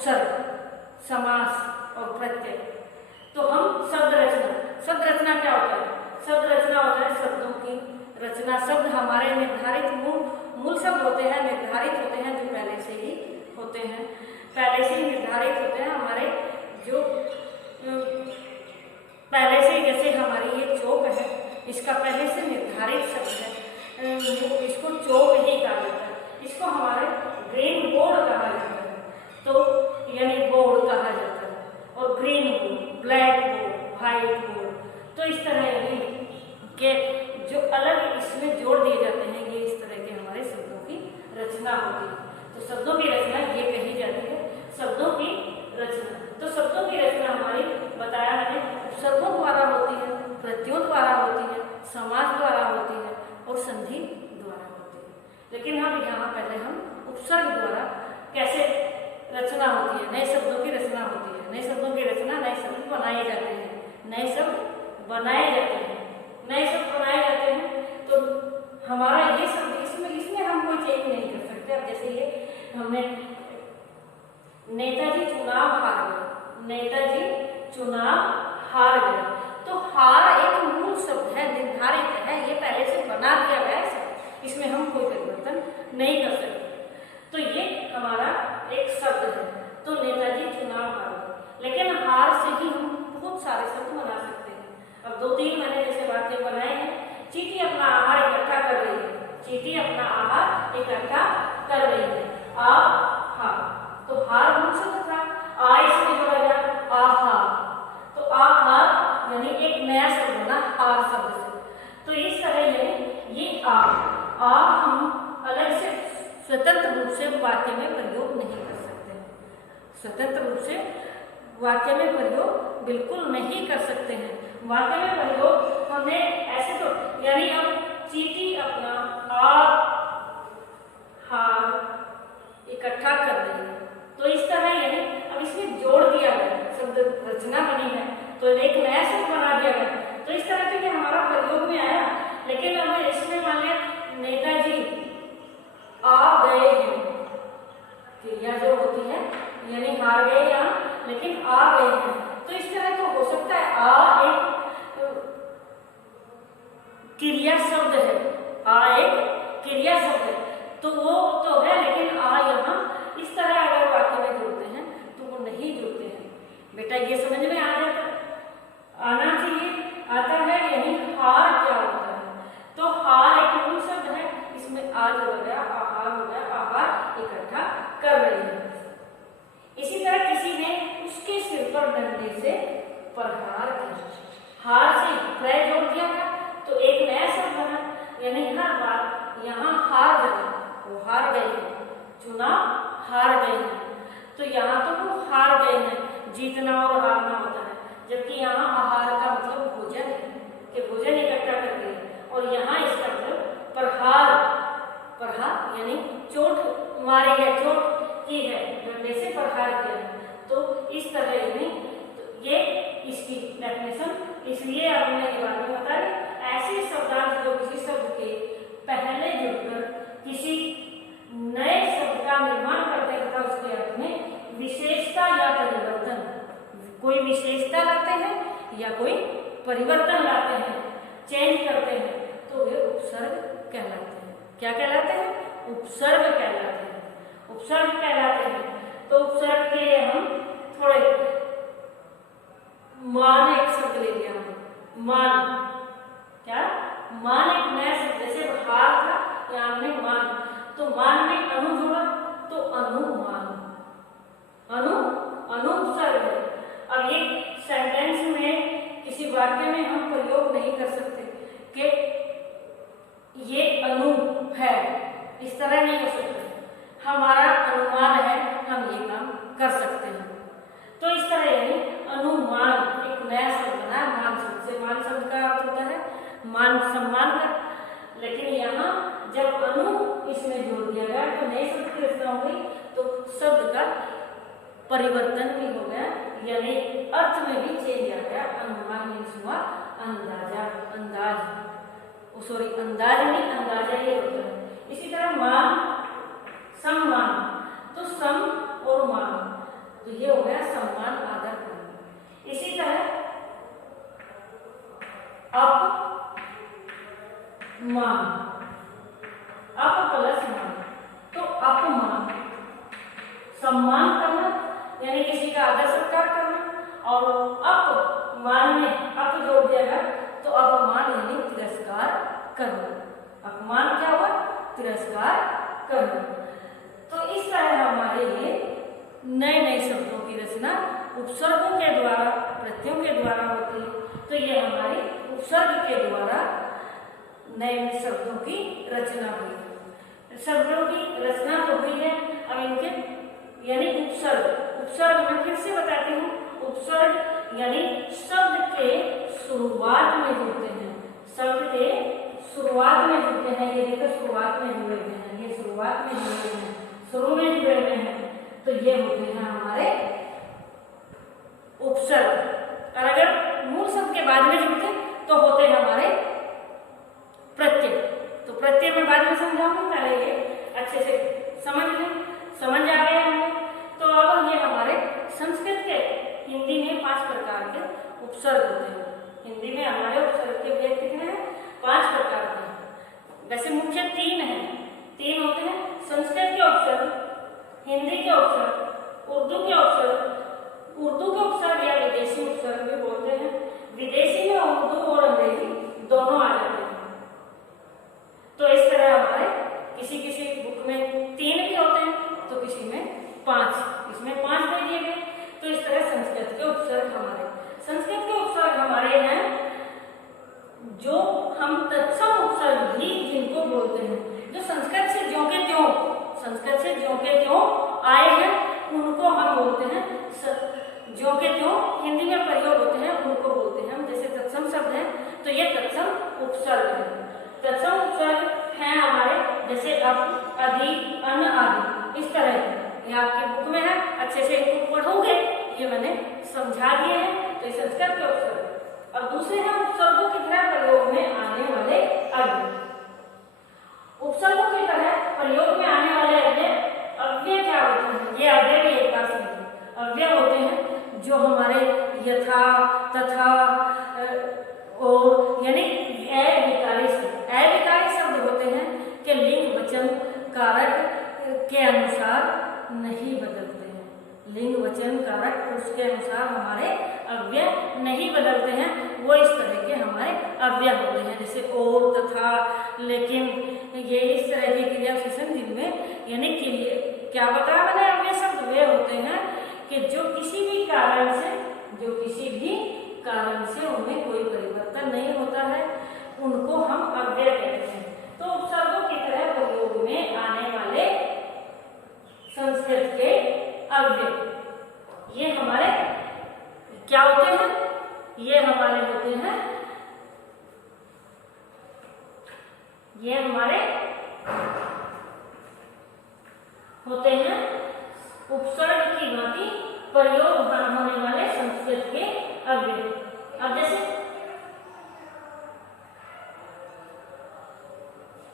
उपसर्ग, समास और प्रत्यय। तो हम शब्द रचना क्या होता है? शब्द रचना होता है शब्दों की रचना। शब्द हमारे निर्धारित मूल शब्द होते हैं, निर्धारित होते हैं, जो पहले से ही होते हैं, पहले से ही निर्धारित होते हैं हमारे, जो पहले से, जैसे हमारी ये चौक है, इसका पहले से निर्धारित शब्द है, इसको चौक ही कहा जाता है। इसको हमारे ग्रीन बोर्ड कहा जाता है, तो यानी बोर्ड कहा जाता है, और green board, black board, white board. तो इस तरह के जो अलग इसमें जोड़ दिए जाते हैं, ये इस तरह के हमारे शब्दों की रचना होती है। तो शब्दों की रचना ये कही जाती है, शब्दों की रचना। तो शब्दों की रचना हमारी बताया मैंने उपसर्गों द्वारा होती है, प्रत्ययों द्वारा होती है, समास द्वारा होती है और संधि द्वारा होती है। लेकिन हम यहाँ पहले हम उपसर्ग द्वारा कैसे रचना होती है, नए शब्दों की रचना होती है। नए शब्दों की रचना, नए शब्द बनाए जाते हैं, नए शब्द बनाए जाते हैं, नए शब्द बनाए जाते हैं। तो हमारा ये शब्द इसमें हम कोई चेंज नहीं कर सकते। अब जैसे ये हमने नेताजी चुनाव हार गए, नेताजी चुनाव हार गए, तो हार एक मूल शब्द है, निर्धारित है, ये पहले से बना दिया गया शब्द, इसमें हम कोई परिवर्तन नहीं कर सकते। तो ये हमारा एक शब्द है। तो नेताजी चुनाव हार गए, लेकिन हार से ही हम बहुत सारे शब्द बना सकते हैं। अब 2-3 मैंने जैसे वाक्य बनाए हैं, चींटी अपना आहार इकट्ठा कर रही है, चींटी अपना आहार इकट्ठा कर रही है, आ हा, तो हार मूल शब्द था, आ इसमें जोड़ा गया आहा, तो आहार यानी एक नया शब्द बना हार शब्द से। तो इस तरह ये आ हम अलग से स्वतंत्र रूप से वाक्य में प्रयोग नहीं कर सकते हैं, स्वतंत्र रूप से वाक्य में प्रयोग बिल्कुल नहीं कर सकते हैं। वाक्य में प्रयोग हमने ऐसे, तो यानी अब चींटी अपना आहार इकट्ठा कर रही है, तो इस तरह यानी अब इसमें जोड़ दिया गया, शब्द रचना बनी है, तो एक नया शब्द बना दिया गया। तो इस तरह से हमारा प्रयोग में आया। लेकिन अब इसमें मान लिया नेताजी आ गए हैं, क्रिया जो होती है यानी हार गए यहाँ, लेकिन आ गए हैं, तो इस तरह तो हो सकता है आ एक क्रिया शब्द है, आ एक क्रिया शब्द है, तो वो तो है, लेकिन आ यहाँ इस तरह अगर वाक्य में जोड़ते हैं तो वो नहीं जोड़ते हैं। बेटा ये समझ में आ जाता, आना चाहिए, आता है, यानी हार क्या होता है? तो हार एक मूल शब्द है, इसमें आ जोड़ा गया, आहार हो गया, आहार इकट्ठा कर रही है। इसी तरह किसी ने उसके सिर पर डंडे से प्रहार किया, हार से प्रय जोड़ दिया गया, तो एक नया शब्द बना, यानी हर बार यहाँ हार गया, वो हार गए हैं, चुनाव हार गए हैं, तो यहाँ तो वो हार गए हैं, जीतना और हारना होता है, जबकि यहाँ आहार का मतलब भोजन है, कि भोजन इकट्ठा कर रही है, और यहाँ इसका मतलब प्रहार, प्रहार यानी चोट मारी है, चोट की है, डंडे से प्रहार किया है। तो इस तरह यानी तो ये इसकी डेफिनेशन, इसलिए अब मैं ये बात बता रही, ऐसे शब्दार्थ जो किसी शब्द के पहले जुड़कर किसी नए शब्द का निर्माण करते हैं तथा उसके अर्थ में विशेषता या परिवर्तन, कोई विशेषता लाते हैं या कोई परिवर्तन लाते हैं, चेंज करते हैं, तो वे उपसर्ग कहलाते हैं। क्या कहलाते हैं? उपसर्ग कहलाते हैं, उपसर्ग कहलाते हैं। तो उपसर्ग के लिए हम थोड़े मान एक शब्द ले लिया, मान, क्या मान एक नया शब्द, जैसे हार था या हमने मान, तो मान में अनु जोड़ा तो अनुमान, अनु उपसर्ग है। अब ये सेंटेंस में किसी वाक्य में हम प्रयोग नहीं कर सकते कि ये अनु है, इस तरह नहीं हो सकता, हमारा अनुमान है, हम ये काम कर सकते हैं। तो इस तरह यानी अनुमान एक नया शब्द बना, मान शब्द से, मान शब्द का अर्थ होता है मान, सम्मान का, लेकिन यहाँ जब अनु इसमें जोड़ दिया गया तो नए शब्द की रचना हो गई, तो शब्द का परिवर्तन भी हो गया, यानी अर्थ में भी चेंज आ गया। अनुमान मीन्स हुआ अंदाजा, अंदाज, सॉरी अंदाज नहीं, अंदाजा ये होता है। इसी तरह मान, सम्मान, तो सम और मान, मान, अप प्लस मान, तो अपमान, सम्मान करना यानी किसी का आदर सत्कार करना, और अपमान में अप जोड़ दिया गया तो अपमान यानी तिरस्कार करना। अपमान क्या हुआ? तिरस्कार करना। तो इस तरह हमारे लिए नए नए शब्दों की रचना उपसर्गों के द्वारा, प्रत्ययों के द्वारा होती है। तो ये हमारी उपसर्ग के द्वारा नए नए शब्दों की रचना हुई है। शब्दों की रचना तो हुई है, अब इनके यानी उपसर्ग, उपसर्ग मैं फिर से बताती हूँ, उपसर्ग यानी शब्द के शुरुआत में जुड़ते हैं, शब्द के शुरुआत में जुड़ते हैं। ये देखो शुरुआत में जुड़े हुए हैं, ये शुरुआत में जुड़े हुए हैं, शुरू में जुड़े हुए हैं, तो ये होते हैं हमारे उपसर्ग। और अगर मूल शब्द के बाद में जुड़ते तो होते हैं हमारे प्रत्यय। तो प्रत्यय में बाद में समझाऊंगी, पहले ये अच्छे से समझ लें, समझ आ गया हमें। तो अब ये हमारे संस्कृत के, हिंदी में 5 प्रकार के उपसर्ग होते हैं। हिंदी में हमारे उपसर्ग के भेद कितने हैं? 5 प्रकार के हैं। वैसे मुख्य 3 हैं, 3 होते हैं। संस्कृत के उपसर्ग, हिंदी के उपसर्ग, उर्दू के उपसर्ग। उर्दू के उपसर्ग या विदेशी उपसर्ग भी बोलते हैं। विदेशी में उर्दू और अंग्रेजी दोनों आ जाते हैं। तो इस तरह हमारे किसी किसी बुक में 3 भी होते हैं, तो किसी में 5, इसमें 5 दे दिए गए। तो इस तरह संस्कृत के उपसर्ग हमारे, संस्कृत के उपसर्ग हमारे हैं जो हम तत्सम उपसर्ग भी जिनको बोलते हैं, जो संस्कृत से ज्यों के त्यों, संस्कृत से ज्यों के त्यों आए हैं, उनको हम बोलते हैं ज्यों के त्यों हिंदी में प्रयोग होते हैं, उनको बोलते हैं हम। जैसे तत्सम शब्द है तो ये तत्सम उपसर्ग है। तत्सम उपसर्ग हैं हमारे जैसे अब, अधि, अन आदि, इस तरह के। ये आपकी बुक में है, अच्छे से इनको पढ़ोगे, ये मैंने समझा दिए हैं। तो ये संस्कृत के उपसर्ग। अब दूसरे हैं उपसर्गों की तरह प्रयोग में आने वाले अव्यय। उपसर्गों की तरह प्रयोग में आने वाले अव्यय क्या होते हैं? ये अव्यय भी एक बार समझिए। अव्यय होते हैं जो हमारे यथा, तथा और यानी अविकारी शब्द, अविकारी शब्द होते हैं कि लिंग वचन कारक के अनुसार नहीं बदलते हैं। लिंग वचन कारक उसके अनुसार हमारे अव्यय नहीं बदलते हैं, वो इस तरह के हमारे अव्यय होते हैं। जैसे और, तथा, लेकिन, ये इस तरह के क्रिया विशेषण जिनमें यानी कि क्या बताया मैंने, अव्यय शब्द वे होते हैं कि जो किसी भी कारण से, जो किसी भी कारण से उनमें कोई परिवर्तन नहीं होता है, उनको हम अव्यय कहते हैं। तो उपसर्गों की तरह प्रयोग में आने वाले संस्कृत के अव्यय ये हमारे क्या होते हैं? ये हमारे होते हैं, ये हमारे होते हैं उपसर्ग की भांति प्रयोग होने वाले संस्कृत के अव्यय। अब जैसे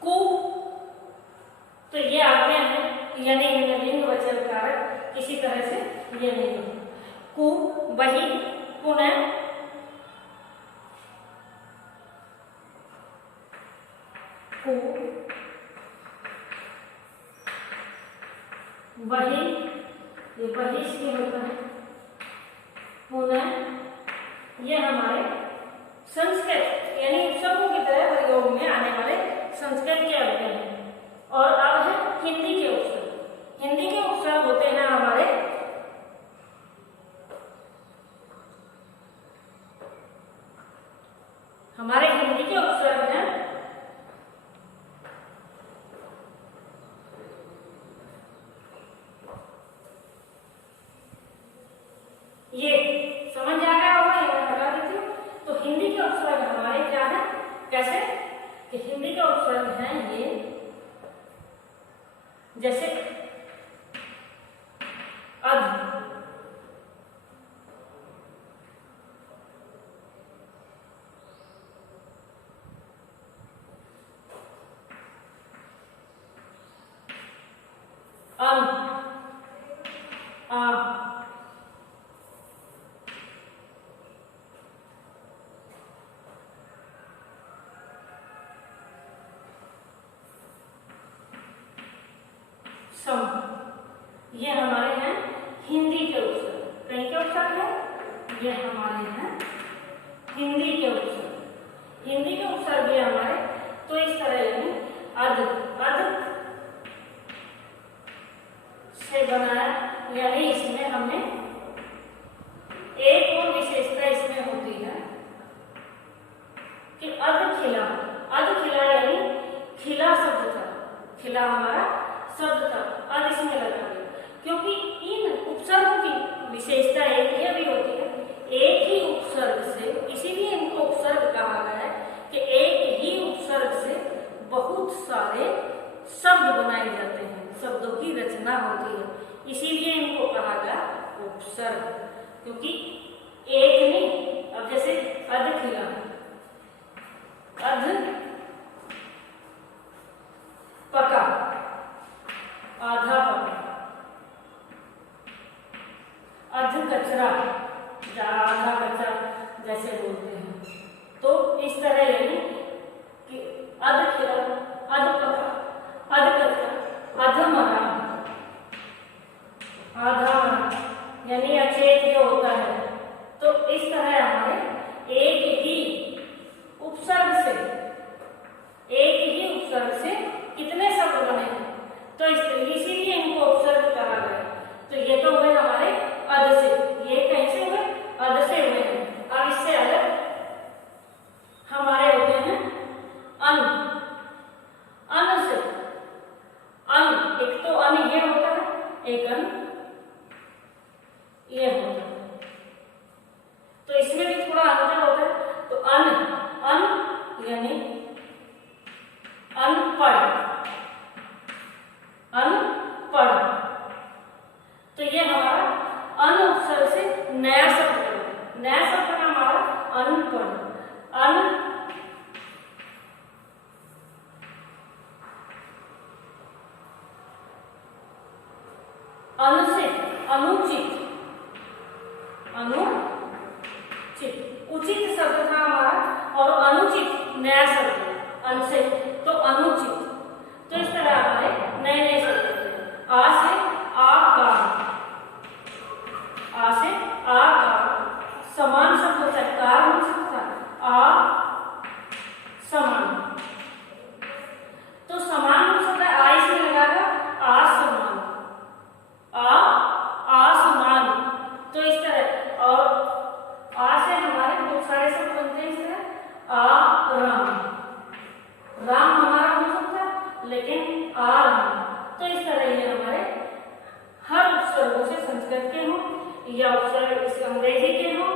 कु, तो ये अव्यय है, यानी लिंग वचन कारक किसी तरह से ये नहीं है। कु, वही, पुनः, कु, वही, ये बहिष भी होता है, पुनः, ये हमारे संस्कृत यानी उपसर्गों की तरह प्रयोग में आने वाले संस्कृत के अव्यय हैं। और अब है हिंदी के उपसर्ग। हिंदी के उपसर्ग होते हैं हमारे हिंदी के उपसर्ग हैं ये, समझ आ गया होगा, ये मैं बता देती हूँ। तो हिंदी के उपसर्ग हमारे क्या है, कैसे कि हिंदी के उपसर्ग हैं ये, जैसे अध, अन, आ, सम, ये हमारे हैं हिंदी के उपसर्ग। कहीं के उपसर्ग है, ये हमारे हैं हिंदी के उपसर्ग। हिंदी के उपसर्ग ये हमारे, तो इस तरह यानी अध, अध से बनाया, यानी इसमें हमें एक और विशेषता इसमें होती है कि अध खिला, अध खिला यानी खिला शब्द था, खिला हमारा शब्द था, अध इसमें लगा दिया, क्योंकि इन उपसर्ग की विशेषता एक यह भी होती है, एक ही उपसर्ग से, इसीलिए इनको उपसर्ग कहा गया है कि एक ही उपसर्ग से बहुत सारे शब्द बनाए जाते हैं, शब्दों की रचना होती है, इसीलिए इनको कहा गया उपसर्ग। क्योंकि एक नहीं, अब जैसे अध खिला, अध पका, आधा पका, अध कचरा, आधा कचरा जैसे बोलते हैं, तो इस तरह यानी कि अध खिला, अध पका, अध कचरा, अध मरा, आधा मरा, यानी अचेत जो होता है। तो इस तरह हमारे एक ही उपसर्ग से, एक ही उपसर्ग से कितने शब्द बने हैं, तो इसीलिए इनको उपसर्ग कहा गया। तो ये तो हुए हमारे अध से, ये कहीं से हुए, अध से हुए हैं। अब इससे अलग हमारे होते हैं अन, अन से, अन, एक तो अन ये होता है, एक अन ये होता है, तो इसमें भी थोड़ा अंतर होता है। तो अन, अन यानी अनपढ़, अनपढ़, तो ये हमारा अन उपसर्ग से नया शब्द है, नया शब्द है हमारा अनपढ़, अन अनुचित, अनुचित, अनुचित, उचित शब्द था हमारा और अनुचित नया शब्द है, अन से, तो अनुचित। तो इस तरह हमारे नए नए शब्द होते हैं। आ से आकार, आ से आकार, समान शब्द होता है, कार हो सकता है, आ समान, तो समान हो सकता है, आ इसमें लगाएगा आसमान, आसमान, तो इस तरह। और आ से हमारे बहुत सारे शब्द बनते हैं इस तरह, आ राम, राम हमारा हो सकता है, लेकिन आ राम, तो इस तरह ये हमारे हर उपसर्गों से संस्कृत के हों या उपसर्ग इस अंग्रेजी के हों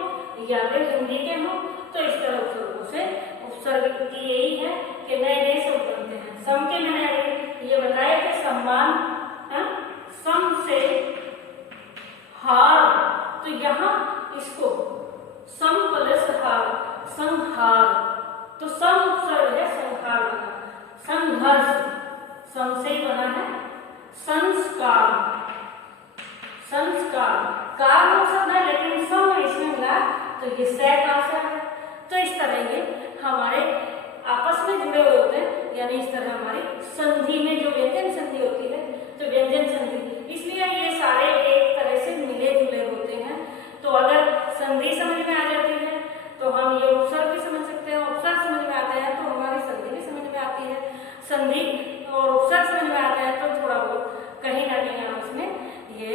या फिर हिंदी के हों, तो इस तरह उपसर्गों से, उपसर्ग की यही है कि नए नए शब्द बनते हैं। सम के मैंने ये बताया कि सम्मान, सम से हार, तो यहाँ इसको सम प्लस हार, संहार, तो सम उपसर्ग है, संहार बना, संघर्ष, सम से ही बना है, संस्कार, संस्कार, कार हो सकता है लेकिन सम इसमें मिला तो ये सै का सा है। तो इस तरह ये हमारे आपस में जुड़े हुए होते हैं, यानी इस तरह हमारी संधि में जो व्यंजन संधि होती है, तो व्यंजन संधि, इसलिए ये सारे एक तरह से मिले जुले होते हैं। तो अगर संधि समझ में आ जाती है तो हम ये उपसर्ग भी समझ सकते हैं, उपसर्ग समझ में आता है तो हमारी संधि भी समझ में आती है, संधि और उपसर्ग समझ में आता है तो थोड़ा बहुत कहीं ना कहीं आपस में ये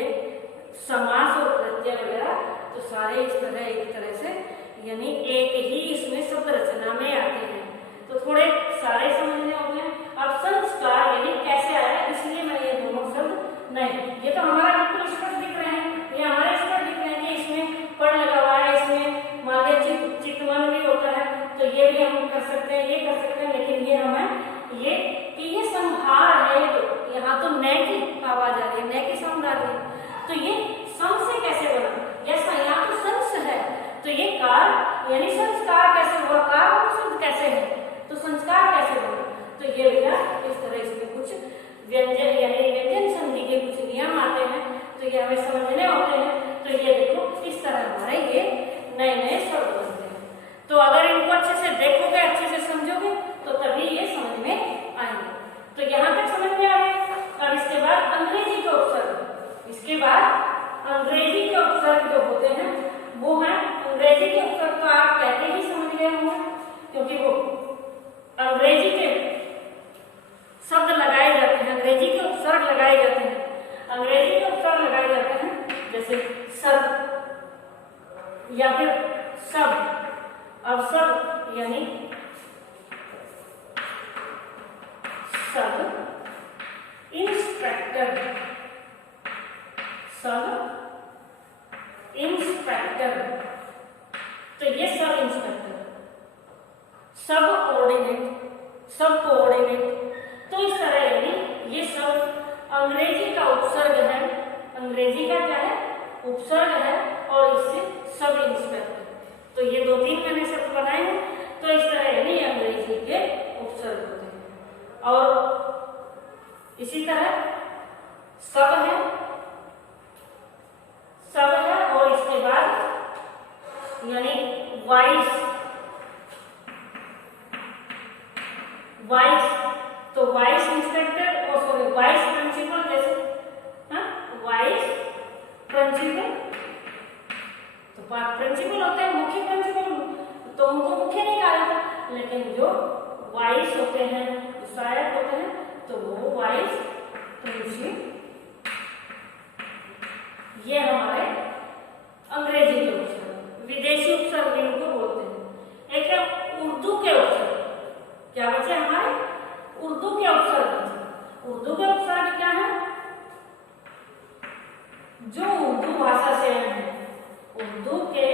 समास और प्रत्यय वगैरह, तो सारे इस तरह एक तरह से यानी एक ही इसमें शब्द रचना में आते हैं। तो थोड़े सारे समझने हो गए। अब संस्कार यानी कैसे आया, इसलिए मैं ये दोनों शब्द नहीं, ये तो हमारा बिल्कुल स्पष्ट दिख रहे हैं, ये हमारे स्पष्ट दिख रहे हैं कि इसमें पढ़ लगा हुआ है, इसमें मान लीजिए चितवन भी होता है, तो ये भी हम कर सकते हैं, ये कर सकते हैं, लेकिन ये हमें ये कि ये संहार है, तो यहाँ तो न की आवाज आ रही है, न की साउंड आ रही है, तो ये सम से कैसे बना, जैसा यहाँ तो संस है, तो ये कार यानी संस्कार कैसे हुआ, कार और शब्द कैसे है, तो संस्कार कैसे बना, तो ये भैया इस तरह इसमें कुछ व्यंजन यानी व्यंजन संधि के कुछ नियम आते हैं, तो ये हमें समझने होते हैं। तो ये देखो इस तरह हमारे ये नए नए शब्द बनते हैं। तो अगर इनको अच्छे से देखोगे, अच्छे से समझोगे, तो तभी ये समझ में आएंगे। तो यहाँ तक समझ में आ गए। अब इसके बाद अंग्रेजी उपसर्ग लगाए जाते हैं, अंग्रेजी के उपसर्ग लगाए जाते हैं, जैसे सब या फिर सब। अब सब यानी सब इंस्पेक्टर, सब इंस्पेक्टर, तो ये सब इंस्पेक्टर, सब कोऑर्डिनेट, सब कोऑर्डिनेट, तो इस तरह यानी ये सब अंग्रेजी का उपसर्ग है, अंग्रेजी का क्या है उपसर्ग है, और इससे सब इंस्पेक्टर। तो ये 2-3 मैंने शब्द बनाए हैं, तो इस तरह यानी अंग्रेजी के उपसर्ग होते हैं। और इसी तरह सब है, सब है, और इसके बाद यानी वाइस, वाइस, तो वाइस इंस्पेक्टर और सॉरी वाइस प्रिंसिपल, जैसे वाइस प्रिंसिपल, तो प्रिंसिपल होते हैं मुख्य प्रिंसिपल, तो उनको मुख्य नहीं कहा जाता, लेकिन जो वाइस होते हैं, सहायक होते हैं, तो वो वाइस प्रिंसिपल, ये हमारे अंग्रेजी के उपसर्ग, विदेशी उपसर्ग इनको बोलते हैं। एक है उर्दू के उपसर्ग, क्या बचे हमारे उर्दू के उपसर्ग। उर्दू के उपसर्ग क्या है, जो उर्दू भाषा से आए हैं, उर्दू के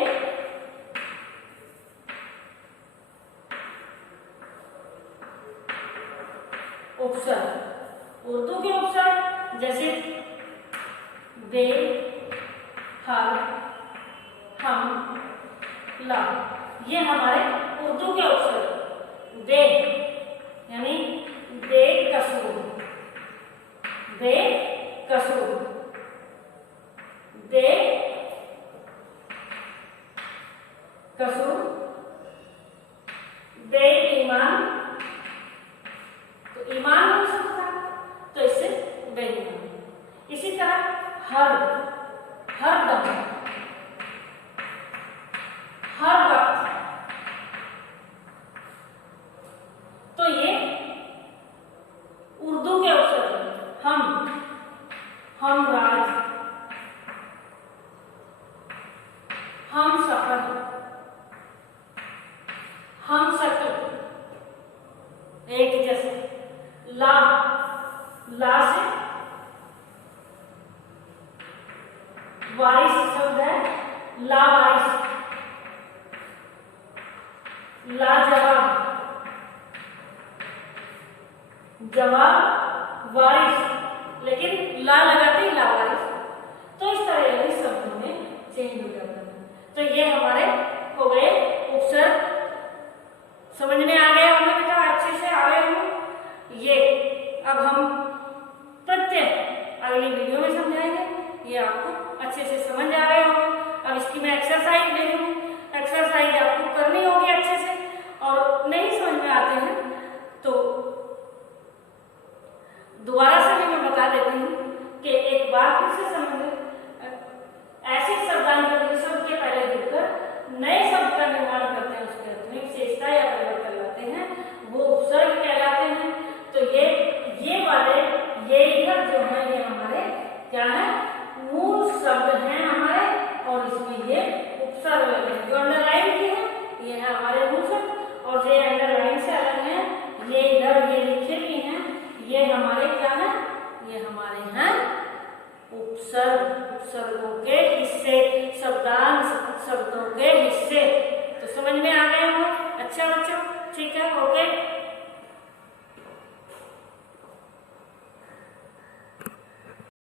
उपसर्ग, उर्दू के उपसर्ग जैसे बे, हर, हम, ला, ये हमारे उर्दू के उपसर्ग। बे यानी बेकसूर, बेकसूर, बेकसूर, बेईमान, तो ईमान हो सकता है, तो इससे बेईमान। इसी तरह हर, हर दम, हर वक्त, तो ये उर्दू के उपसर्ग। हम राज, हम सफर, हम शक्ल, एक जैसे। ला, ला से वारिस शब्द है, लावारिस, लाजवाब, जवाब, वारिस, लेकिन ला लगाते ही लावारिस, तो इस तरह के शब्दों में चेंज हो जाता है। तो ये हमारे हो गए उपसर्ग, समझ में आ गए होंगे बेटा, अच्छे से आ गए होंगे ये। अब हम प्रत्यय अगली वीडियो में समझाएंगे, ये आपको अच्छे से समझ आ रहे होंगे। अब इसकी मैं एक्सरसाइज दे रही हूँ, एक्सरसाइज आपको करनी होगी अच्छे से, और नहीं समझ में आते हैं तो दोबारा से भी मैं बता देती हूँ कि एक बार फिर से समझ। ऐसे शब्दांतर शब्द के पहले जुड़कर नए शब्द का निर्माण करते हैं, उसके अर्थ में विशेषता या परिवर्तन लाते हैं, वो उपसर्ग कहलाते हैं। तो ये वाले, ये इधर जो है ये हमारे क्या है, मूल शब्द हैं हमारे, और इसमें ये उपसर्ग लगे जो अंडरलाइन की है, ये है हमारे मूल शब्द, और जो अंडरलाइन से अलग है ये इधर ये लिखे भी हैं, ये हमारे क्या है, ये हमारे हैं उपसर्ग, उपसर्गों के हिस्से, शब्दांश शब्दों के हिस्से। तो समझ में आ गए होंगे। अच्छा बच्चों, ठीक है, ओके।